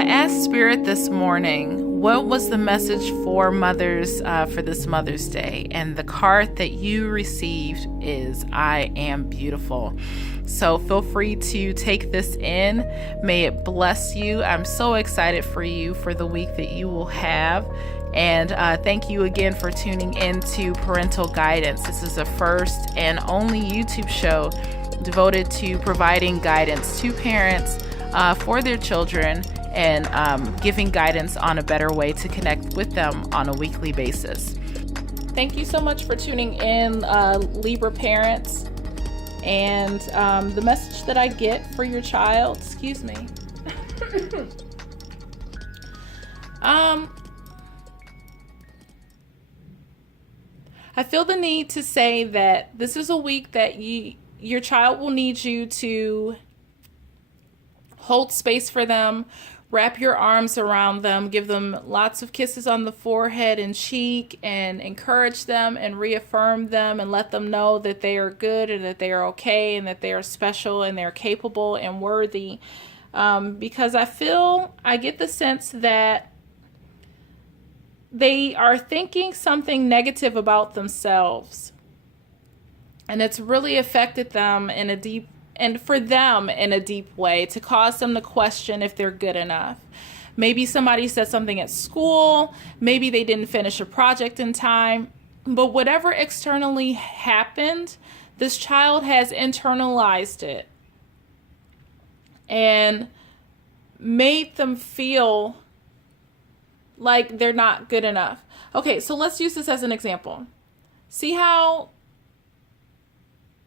I asked Spirit this morning, what was the message for mothers for this Mother's Day? And the card that you received is, I am beautiful. So feel free to take this in. May it bless you. I'm so excited for you for the week that you will have. And thank you again for tuning in to Parental Guidance. This is the first and only YouTube show devoted to providing guidance to parents for their children and giving guidance on a better way to connect with them on a weekly basis. Thank you so much for tuning in, Libra parents. And the message that I get for your child, excuse me. I feel the need to say that this is a week that your child will need you to hold space for them, wrap your arms around them, give them lots of kisses on the forehead and cheek, and encourage them and reaffirm them and let them know that they are good and that they are okay and that they are special and they're capable and worthy. Because I get the sense that they are thinking something negative about themselves. And it's really affected them in a deep way, to cause them to question if they're good enough. Maybe somebody said something at school, maybe they didn't finish a project in time, but whatever externally happened, this child has internalized it and made them feel like they're not good enough. Okay, so let's use this as an example. See how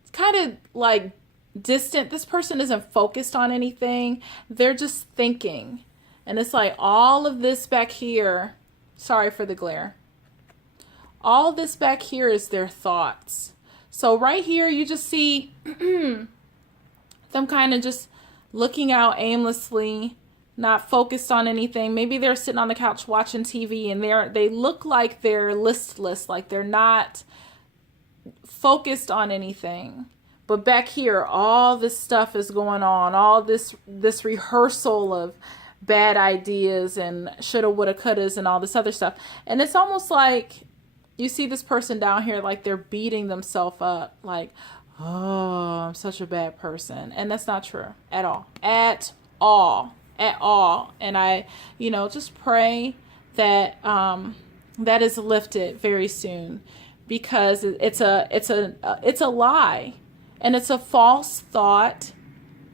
it's kind of like distant. This person isn't focused on anything. They're just thinking. And it's like all of this back here, sorry for the glare. All this back here is their thoughts. So right here, you just see them kind of just looking out aimlessly, not focused on anything. Maybe they're sitting on the couch watching TV and they look like they're listless, like they're not focused on anything. But back here, all this stuff is going on, all this rehearsal of bad ideas and shoulda, woulda, couldas and all this other stuff. And it's almost like you see this person down here like they're beating themselves up, like, oh, I'm such a bad person. And that's not true at all. At all. And I, just pray that that is lifted very soon, because it's a lie. And it's a false thought.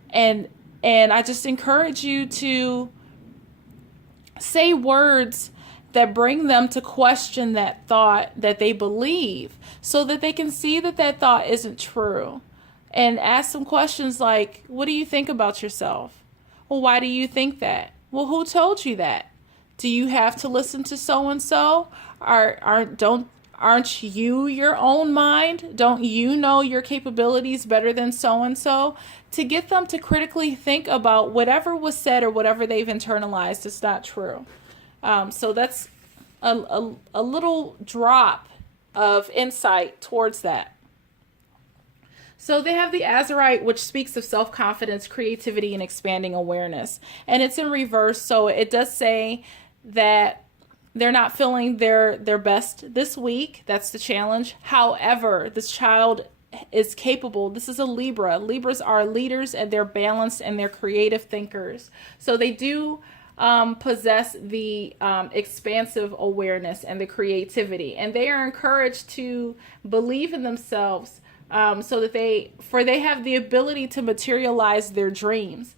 And I just encourage you to say words that bring them to question that thought that they believe, so that they can see that that thought isn't true. And ask some questions like, what do you think about yourself? Well, why do you think that? Well, who told you that? Do you have to listen to so-and-so? Aren't you your own mind? Don't you know your capabilities better than so-and-so? To get them to critically think about whatever was said or whatever they've internalized is not true. So that's a little drop of insight towards that. So they have the Azurite, which speaks of self-confidence, creativity, and expanding awareness. And it's in reverse, so it does say that they're not feeling their best this week. That's the challenge. However, this child is capable. This is a Libra. Libras are leaders, and they're balanced, and they're creative thinkers. So they do possess the expansive awareness and the creativity. And they are encouraged to believe in themselves, so that they have the ability to materialize their dreams.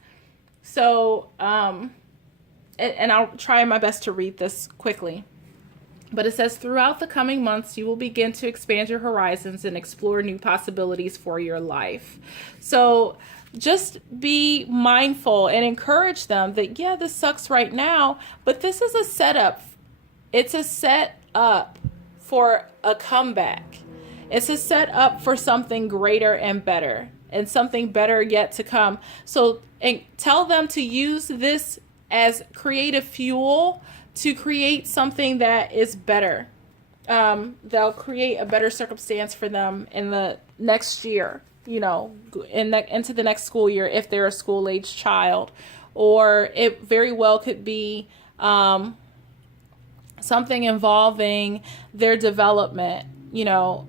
So, and I'll try my best to read this quickly. But it says, throughout the coming months, you will begin to expand your horizons and explore new possibilities for your life. So just be mindful and encourage them that, yeah, this sucks right now, but this is a setup. It's a set up for a comeback. It's a set up for something greater and better, and something better yet to come. So, and tell them to use this as creative fuel to create something that is better. They'll create a better circumstance for them in the next year, into the next school year, if they're a school-age child, or it very well could be something involving their development. You know,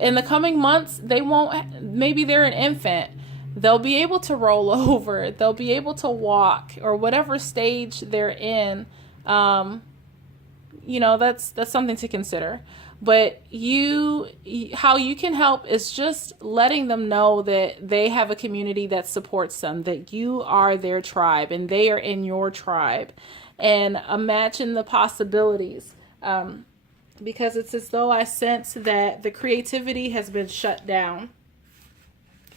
in the coming months, they won't, maybe they're an infant. They'll be able to roll over. They'll be able to walk, or whatever stage they're in. You know, that's something to consider. But how you can help is just letting them know that they have a community that supports them, that you are their tribe and they are in your tribe. And imagine the possibilities. Because it's as though I sense that the creativity has been shut down.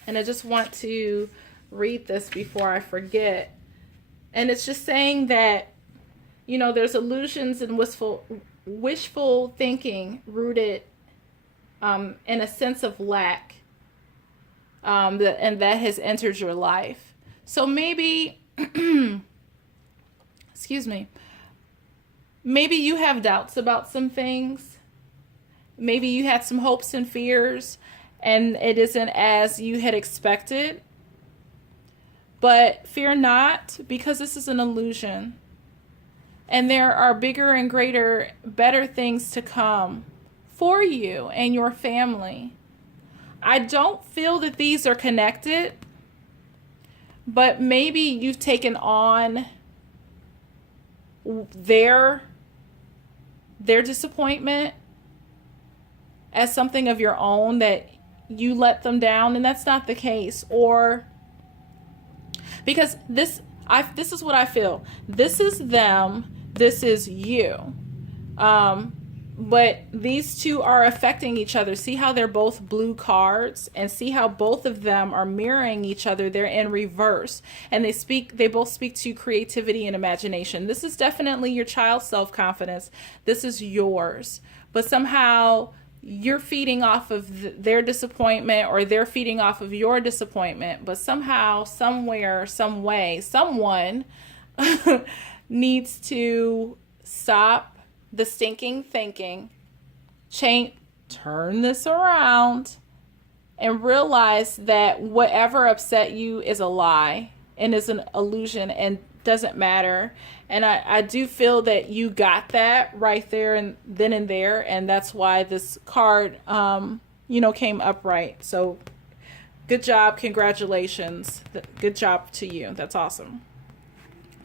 And I just want to read this before I forget. And it's just saying that, you know, there's illusions and wishful thinking rooted in a sense of lack, and that has entered your life. So maybe, excuse me, maybe you have doubts about some things. Maybe you had some hopes and fears, and it isn't as you had expected. But fear not, because this is an illusion. And there are bigger and greater, better things to come for you and your family. I don't feel that these are connected, but maybe you've taken on their disappointment as something of your own, that you let them down, and that's not the case. Or because this is what I feel. This is them. This is you. But these two are affecting each other. See how they're both blue cards, and see how both of them are mirroring each other. They're in reverse, and they both speak to creativity and imagination. This is definitely your child's self-confidence. This is yours. But somehow you're feeding off of their disappointment, or they're feeding off of your disappointment. But somehow, somewhere, some way, someone needs to stop the stinking thinking, turn this around, and realize that whatever upset you is a lie and is an illusion and doesn't matter. And I do feel that you got that right there and then and there, and that's why this card came upright. So good job, congratulations, good job to you. That's awesome.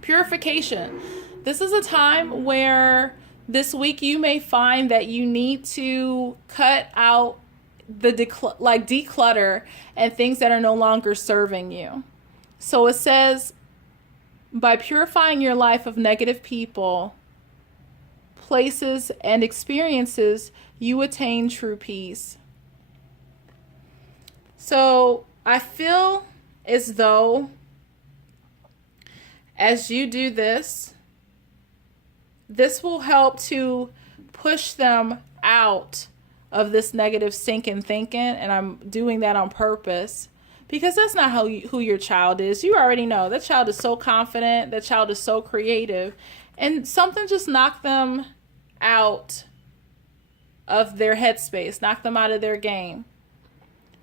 Purification. This is a time where this week you may find that you need to cut out the declutter and things that are no longer serving you. So it says, by purifying your life of negative people, places, and experiences, you attain true peace. So I feel as though as you do this, this will help to push them out of this negative stinking thinking. And I'm doing that on purpose, because that's not who your child is. You already know that child is so confident. That child is so creative. And something just knocked them out of their headspace, knocked them out of their game.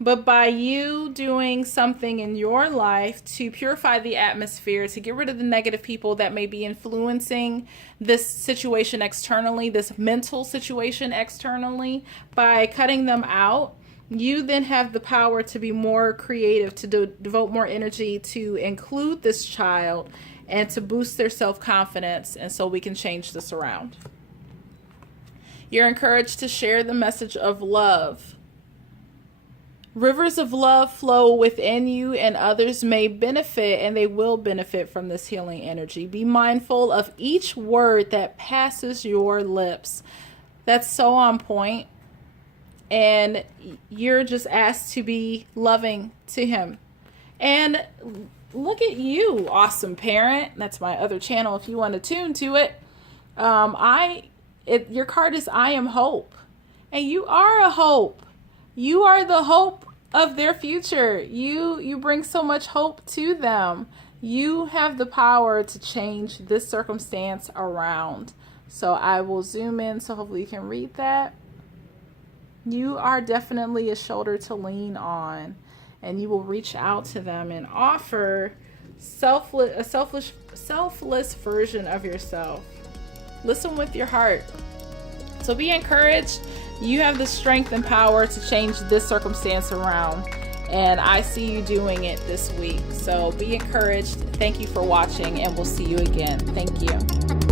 But by you doing something in your life to purify the atmosphere, to get rid of the negative people that may be influencing this situation externally, this mental situation externally, by cutting them out, you then have the power to be more creative, to devote more energy to include this child and to boost their self-confidence. And so we can change this around. You're encouraged to share the message of love. Rivers of love flow within you, and others may benefit, and they will benefit from this healing energy. Be mindful of each word that passes your lips. That's so on point. And you're just asked to be loving to him. And look at you, awesome parent. That's my other channel if you want to tune to it. Your card is I am hope. And you are a hope. You are the hope of their future. You bring so much hope to them. You have the power to change this circumstance around. So I will zoom in so hopefully you can read that. You are definitely a shoulder to lean on, and you will reach out to them and offer selfless version of yourself. Listen with your heart. So be encouraged. You have the strength and power to change this circumstance around. And I see you doing it this week. So be encouraged. Thank you for watching, and we'll see you again. Thank you.